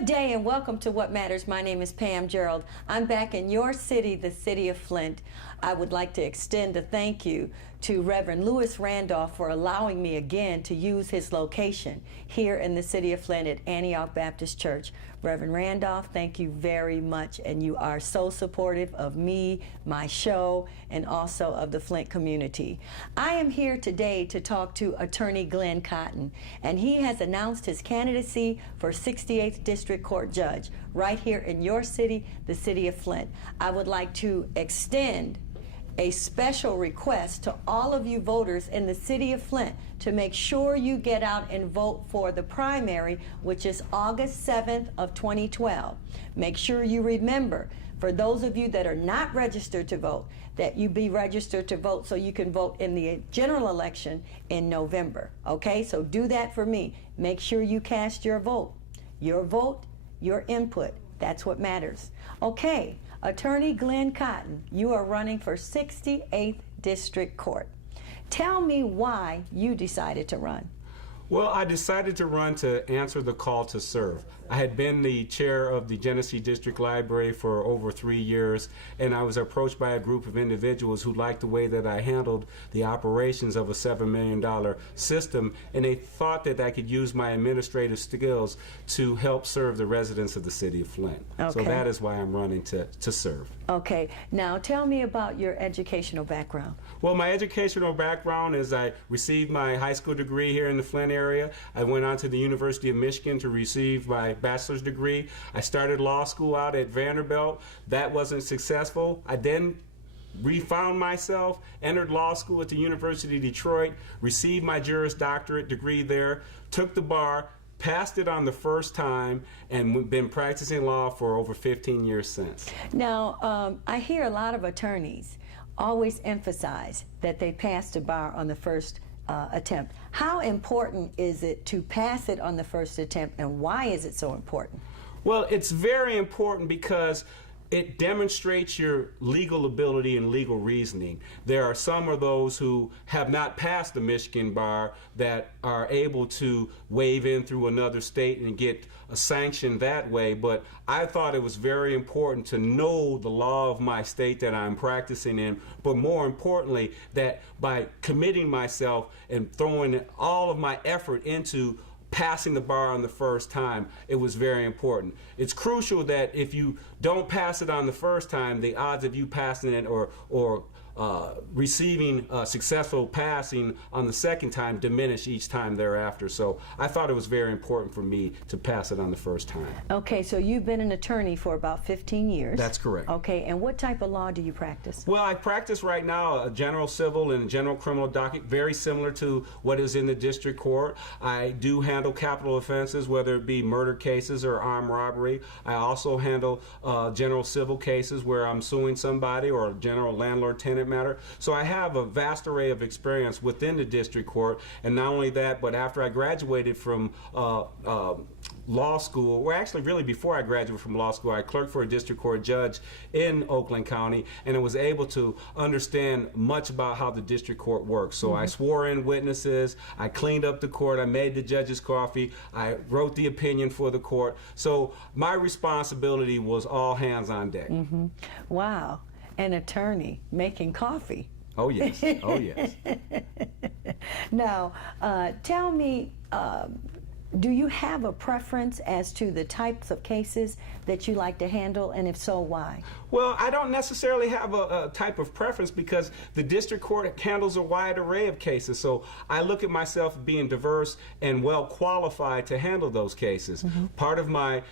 Good day and welcome to What Matters. My name is Pam Gerald. I'm back in your city, the city of Flint. I would like to extend a thank you to Reverend Lewis Randolph for allowing me again to use his location here in the city of Flint at Antioch Baptist Church. Reverend Randolph, thank you very much, and you are so supportive of me, my show, and also of the Flint community. I am here today to talk to Attorney Glenn Cotton, and he has announced his candidacy for 68th District Court Judge right here in your city, the city of Flint. I would like to extend a special request to all of you voters in the city of Flint to make sure you get out and vote for the primary, which is August 7th of 2012. Make sure you remember, for those of you that are not registered to vote, that you be registered to vote so you can vote in the general election in November. Okay, so do that for me. Make sure you cast your vote. Your vote, your input, that's what matters. Okay, Attorney Glenn Cotton, you are running for 68th District Court. Tell me why you decided to run. Well, I decided to run to answer the call to serve. I had been the chair of the Genesee District Library for over 3 years, and I was approached by a group of individuals who liked the way that I handled the operations of a $7 million system, and they thought that I could use my administrative skills to help serve the residents of the city of Flint. Okay. So that is why I'm running to serve. Okay. Now tell me about your educational background. Well, my educational background is I received my high school degree here in the Flint area. I went on to the University of Michigan to receive my bachelor's degree. I started law school out at Vanderbilt. That wasn't successful. I then refound myself, entered law school at the University of Detroit, received my Juris Doctorate degree there, took the bar, passed it on the first time, and we've been practicing law for over 15 years since. Now, I hear a lot of attorneys always emphasize that they passed the bar on the first attempt. How important is it to pass it on the first attempt, and why is it so important? Well, it's very important because it demonstrates your legal ability and legal reasoning. There are some of those who have not passed the Michigan bar that are able to waive in through another state and get a sanction that way, but I thought it was very important to know the law of my state that I'm practicing in, but more importantly, that by committing myself and throwing all of my effort into passing the bar on the first time, it was very important. It's crucial that if you don't pass it on the first time, the odds of you passing it or receiving successful passing on the second time diminish each time thereafter. So I thought it was very important for me to pass it on the first time. Okay, so you've been an attorney for about 15 years. That's correct. Okay, and what type of law do you practice? Well, I practice right now a general civil and general criminal docket, very similar to what is in the district court. I do handle capital offenses, whether it be murder cases or armed robbery. I also handle general civil cases where I'm suing somebody, or a general landlord-tenant matter. So I have a vast array of experience within the district court, and not only that, but after I graduated from law school, or actually really before I graduated from law school, I clerked for a district court judge in Oakland County, and I was able to understand much about how the district court works. So I swore in witnesses, I cleaned up the court, I made the judge's coffee, I wrote the opinion for the court. So my responsibility was all hands on deck. Wow. An attorney making coffee. Oh yes, oh yes. Now, tell me, do you have a preference as to the types of cases that you like to handle, and if so, why? Well, I don't necessarily have a type of preference because the district court handles a wide array of cases. So I look at myself being diverse and well qualified to handle those cases. Part of my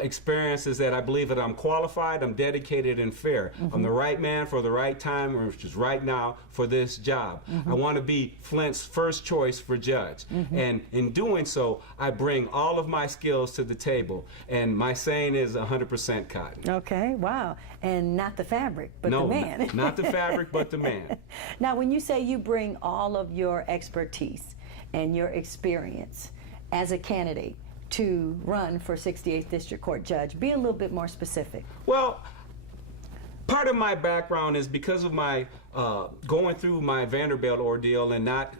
experience is that I believe that I'm qualified, I'm dedicated, and fair. I'm the right man for the right time, which is right now, for this job. I want to be Flint's first choice for judge. And in doing so, I bring all of my skills to the table. And my saying is 100% cotton. Okay, wow. And not the fabric, but the man. No, not the fabric, but the man. Now, when you say you bring all of your expertise and your experience as a candidate to run for 68th District Court Judge, be a little bit more specific. Well, part of my background is because of my going through my Vanderbilt ordeal and not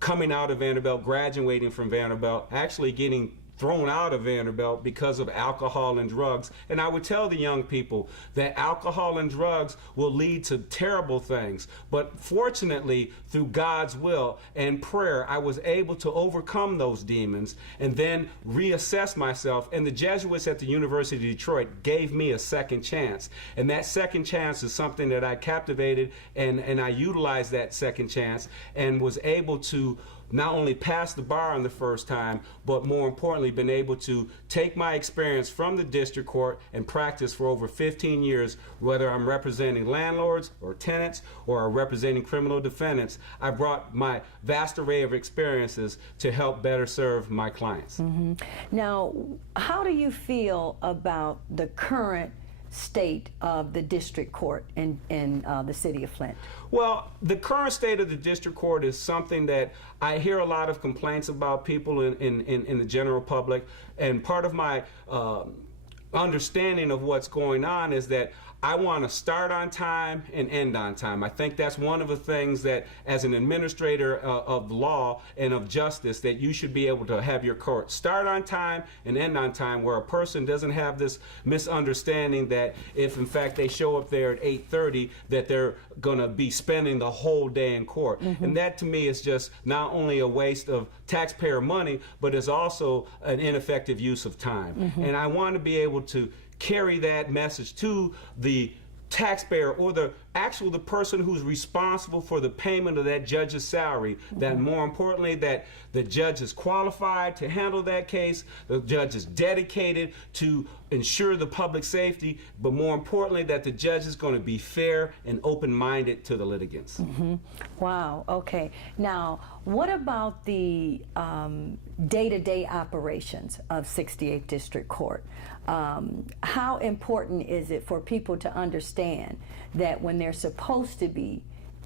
coming out of Vanderbilt, graduating from Vanderbilt, actually getting thrown out of Vanderbilt because of alcohol and drugs. And I would tell the young people that alcohol and drugs will lead to terrible things. But fortunately, through God's will and prayer, I was able to overcome those demons and then reassess myself. And the Jesuits at the University of Detroit gave me a second chance. And that second chance is something that I captivated, and I utilized that second chance and was able to not only pass the bar on the first time, but more importantly, been able to take my experience from the district court and practice for over 15 years, whether I'm representing landlords or tenants or representing criminal defendants. I brought my vast array of experiences to help better serve my clients. Mm-hmm. Now, how do you feel about the current state of the district court in the city of Flint? Well, the current state of the district court is something that I hear a lot of complaints about people in the general public, and part of my understanding of what's going on is that I want to start on time and end on time. I think that's one of the things that, as an administrator of law and of justice, that you should be able to have your court start on time and end on time, where a person doesn't have this misunderstanding that if in fact they show up there at 8:30 that they're going to be spending the whole day in court. Mm-hmm. And that to me is just not only a waste of taxpayer money, but is also an ineffective use of time. Mm-hmm. And I want to be able to carry that message to the taxpayer or the person who's responsible for the payment of that judge's salary, that more importantly that the judge is qualified to handle that case, the judge is dedicated to ensure the public safety, but more importantly that the judge is going to be fair and open-minded to the litigants. Mm-hmm. Wow, okay. Now, what about the day-to-day operations of 68th District Court? How important is it for people to understand that when they're supposed to be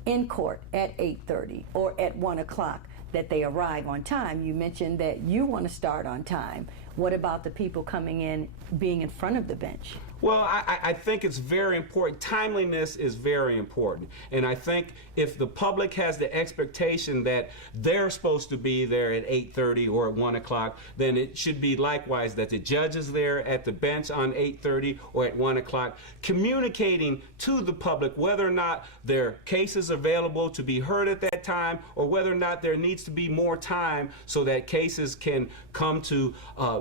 in court at 8:30 or at 1 o'clock, that they arrive on time? You mentioned that you want to start on time. What about the people coming in, being in front of the bench? Well, I think it's very important. Timeliness is very important. And I think if the public has the expectation that they're supposed to be there at 8:30 or at 1 o'clock, then it should be likewise that the judge is there at the bench on 8:30 or at 1 o'clock, communicating to the public whether or not their case is available to be heard at that time, or whether or not there needs to be more time so that cases can come to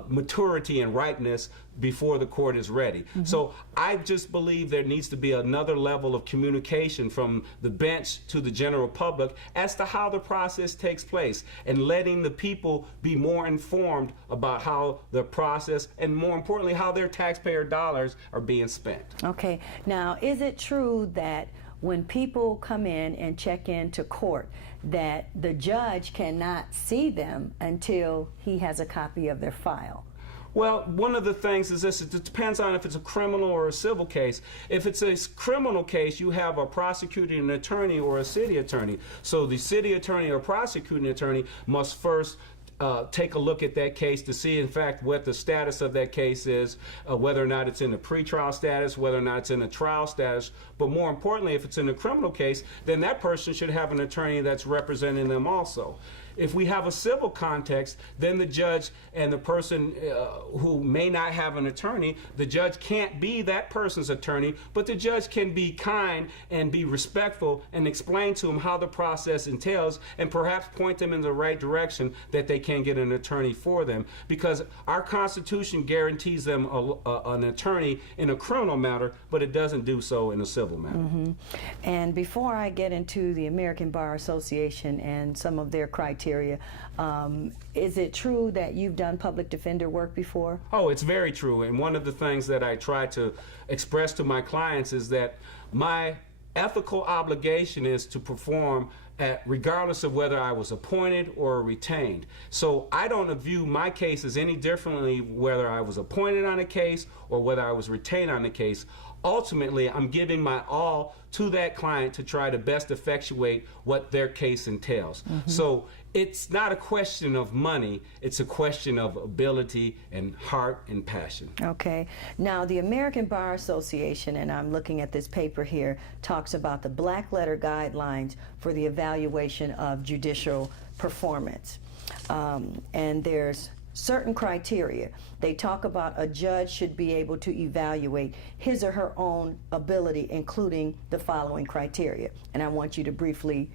maturity and ripeness before the court is ready. Mm-hmm. So I just believe there needs to be another level of communication from the bench to the general public as to how the process takes place, and letting the people be more informed about how the process, and more importantly, how their taxpayer dollars are being spent. Okay. Now, is it true that when people come in and check into court, that the judge cannot see them until he has a copy of their file? Well, one of the things is this: it depends on if it's a criminal or a civil case. If it's a criminal case, you have a prosecuting attorney or a city attorney. So the city attorney or prosecuting attorney must first take a look at that case to see, in fact, what the status of that case is, whether or not it's in a pretrial status, whether or not it's in a trial status. But more importantly, if it's in a criminal case, then that person should have an attorney that's representing them also. If we have a civil context, then the judge and the person who may not have an attorney, the judge can't be that person's attorney, but the judge can be kind and be respectful and explain to them how the process entails, and perhaps point them in the right direction that they can get an attorney for them, because our Constitution guarantees them an attorney in a criminal matter, but it doesn't do so in a civil matter. Mm-hmm. And before I get into the American Bar Association and some of their criteria, is it true that you've done public defender work before? Oh, it's very true. And one of the things that I try to express to my clients is that my ethical obligation is to perform regardless of whether I was appointed or retained. So I don't view my cases any differently whether I was appointed on a case or whether I was retained on a case. Ultimately, I'm giving my all to that client to try to best effectuate what their case entails. Mm-hmm. So it's not a question of money, it's a question of ability and heart and passion. Okay. Now, the American Bar Association, and I'm looking at this paper here, talks about the black letter guidelines for the evaluation of judicial performance. And there's certain criteria. They talk about a judge should be able to evaluate his or her own ability, including the following criteria. And I want you to briefly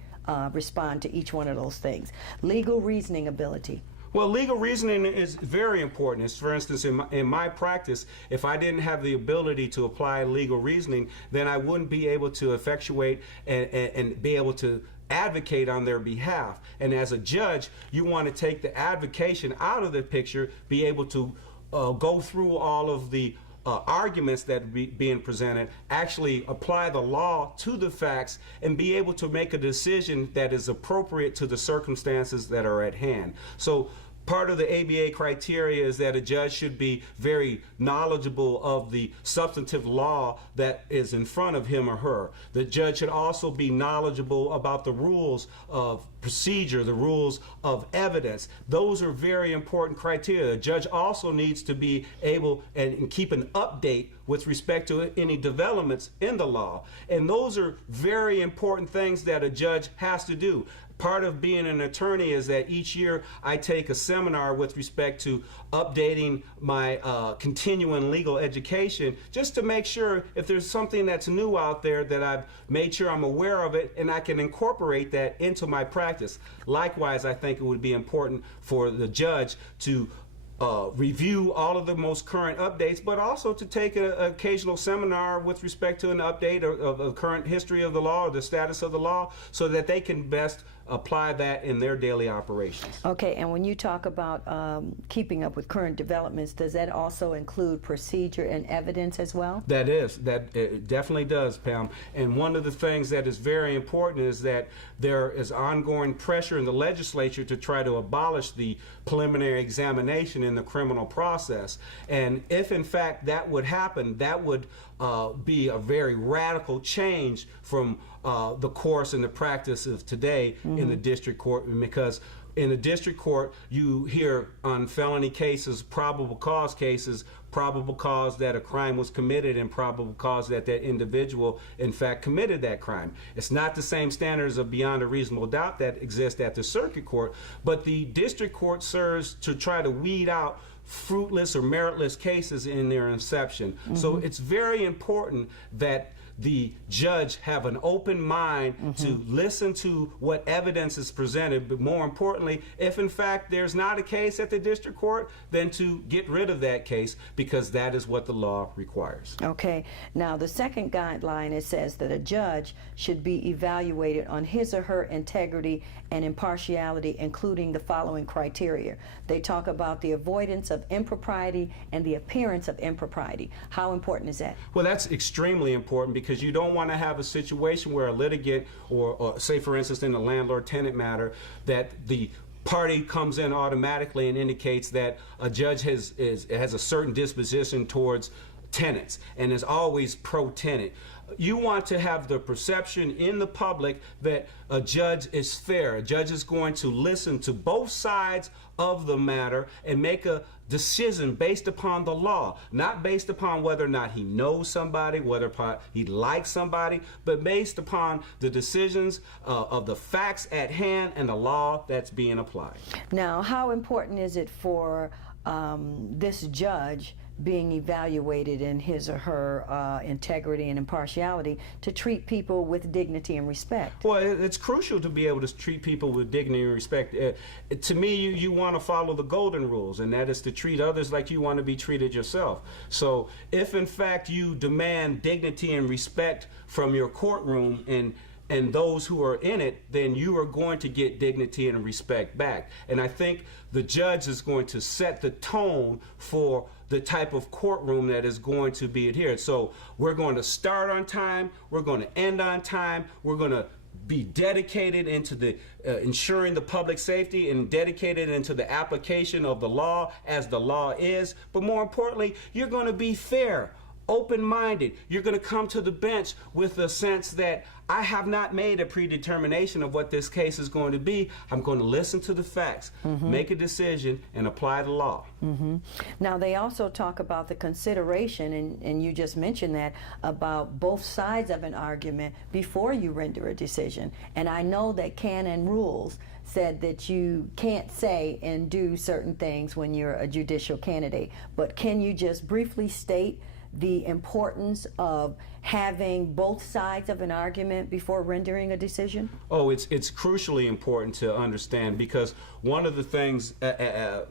respond to each one of those things. Legal reasoning ability. Well, legal reasoning is very important. As for instance, in my practice, if I didn't have the ability to apply legal reasoning, then I wouldn't be able to effectuate and be able to advocate on their behalf. And as a judge, you want to take the advocation out of the picture, be able to go through all of the arguments that are being presented, actually apply the law to the facts, and be able to make a decision that is appropriate to the circumstances that are at hand. So part of the ABA criteria is that a judge should be very knowledgeable of the substantive law that is in front of him or her. The judge should also be knowledgeable about the rules of procedure, the rules of evidence. Those are very important criteria. A judge also needs to be able and keep an update with respect to any developments in the law. And those are very important things that a judge has to do. Part of being an attorney is that each year I take a seminar with respect to updating my continuing legal education, just to make sure if there's something that's new out there that I've made sure I'm aware of it and I can incorporate that into my practice. Likewise, I think it would be important for the judge to review all of the most current updates, but also to take an occasional seminar with respect to an update of the current history of the law or the status of the law, so that they can best apply that in their daily operations. Okay, and when you talk about keeping up with current developments, does that also include procedure and evidence as well? That it definitely does, Pam. And one of the things that is very important is that there is ongoing pressure in the legislature to try to abolish the preliminary examination in the criminal process. And if in fact that would happen, that would be a very radical change from the course and the practice of today in the district court, because in the district court you hear on felony cases, probable cause that a crime was committed and probable cause that that individual in fact committed that crime. It's not the same standards of beyond a reasonable doubt that exist at the circuit court, but the district court serves to try to weed out fruitless or meritless cases in their inception. So it's very important that the judge have an open mind to listen to what evidence is presented, but more importantly, if in fact there's not a case at the district court, then to get rid of that case, because that is what the law requires. Okay, now the second guideline, it says that a judge should be evaluated on his or her integrity and impartiality, including the following criteria. They talk about the avoidance of impropriety and the appearance of impropriety. How important is that? Well, that's extremely important, because you don't want to have a situation where a litigant, or say for instance in the landlord-tenant matter, that the party comes in automatically and indicates that a judge has a certain disposition towards tenants and is always pro-tenant. You want to have the perception in the public that a judge is fair. A judge is going to listen to both sides of the matter and make a decision based upon the law, not based upon whether or not he knows somebody, whether he likes somebody, but based upon the decisions of the facts at hand and the law that's being applied. Now, how important is it for this judge being evaluated in his or her integrity and impartiality to treat people with dignity and respect? Well, it's crucial to be able to treat people with dignity and respect. To me, you want to follow the golden rules, and that is to treat others like you want to be treated yourself. So if in fact you demand dignity and respect from your courtroom and those who are in it, then you are going to get dignity and respect back. And I think the judge is going to set the tone for the type of courtroom that is going to be adhered. So we're going to start on time, we're going to end on time, we're going to be dedicated into the ensuring the public safety and dedicated into the application of the law as the law is. But more importantly, you're going to be fair open-minded. You're going to come to the bench with a sense that I have not made a predetermination of what this case is going to be. I'm going to listen to the facts, make a decision, and apply the law. Now, they also talk about the consideration, and you just mentioned that, about both sides of an argument before you render a decision. And I know that canon rules said that you can't say and do certain things when you're a judicial candidate. But can you just briefly state the importance of having both sides of an argument before rendering a decision? Oh, it's crucially important to understand, because one of the things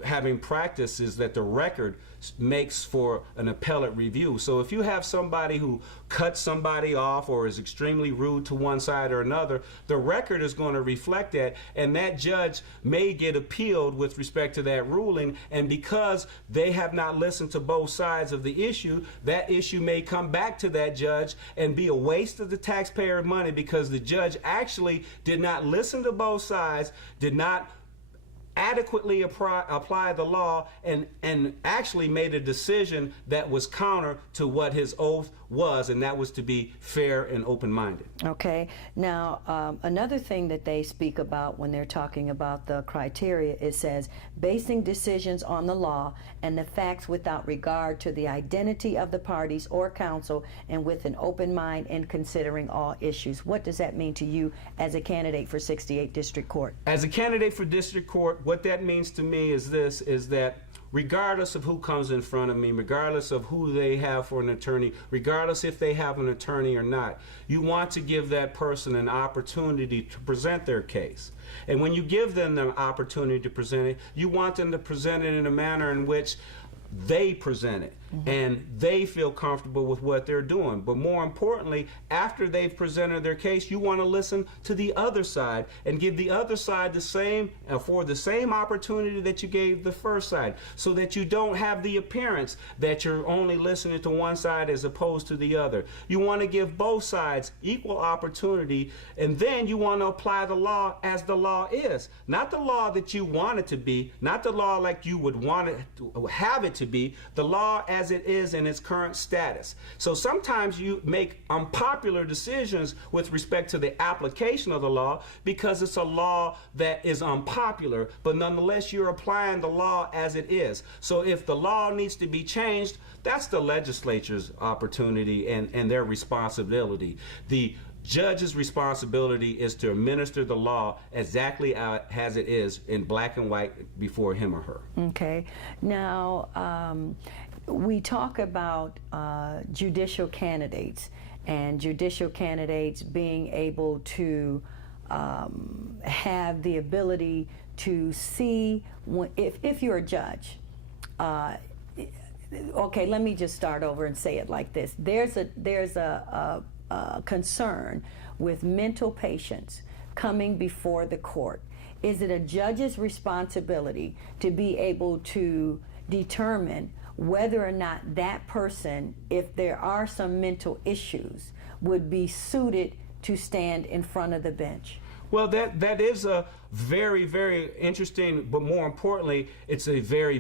having practice is that the record makes for an appellate review. So if you have somebody who cuts somebody off or is extremely rude to one side or another, the record is going to reflect that, and that judge may get appealed with respect to that ruling, and because they have not listened to both sides of the issue, that issue may come back to that judge and be a waste of the taxpayer money, because the judge actually did not listen to both sides, did not adequately apply the law, and actually made a decision that was counter to what his oath was, and that was to be fair and open-minded. Okay. Now, another thing that they speak about when they're talking about the criteria, it says, basing decisions on the law and the facts without regard to the identity of the parties or counsel, and with an open mind and considering all issues. What does that mean to you as a candidate for 68 District Court? As a candidate for District Court, what that means to me is this, is that regardless of who comes in front of me, regardless of who they have for an attorney, regardless if they have an attorney or not, you want to give that person an opportunity to present their case. And when you give them the opportunity to present it, you want them to present it in a manner in which they present it and they feel comfortable with what they're doing. But more importantly, after they've presented their case, you want to listen to the other side and give the other side the same opportunity that you gave the first side, so that you don't have the appearance that you're only listening to one side as opposed to the other. You want to give both sides equal opportunity, and then you want to apply the law as the law is. Not the law that you want it to be, not the law like you would want it to have it to be, the law as it is in its current status. So sometimes you make unpopular decisions with respect to the application of the law because it's a law that is unpopular, but nonetheless you're applying the law as it is. So if the law needs to be changed, that's the legislature's opportunity and their responsibility. The judge's responsibility is to administer the law exactly as it is in black and white before him or her. Okay. Now, we talk about judicial candidates and judicial candidates being able to have the ability to see if you're a judge. Okay, let me just start over and say it like this. There's a concern with mental patients coming before the court. Is it a judge's responsibility to be able to determine whether or not that person, if there are some mental issues, would be suited to stand in front of the bench? Well, that is a very, very interesting, but more importantly, it's a very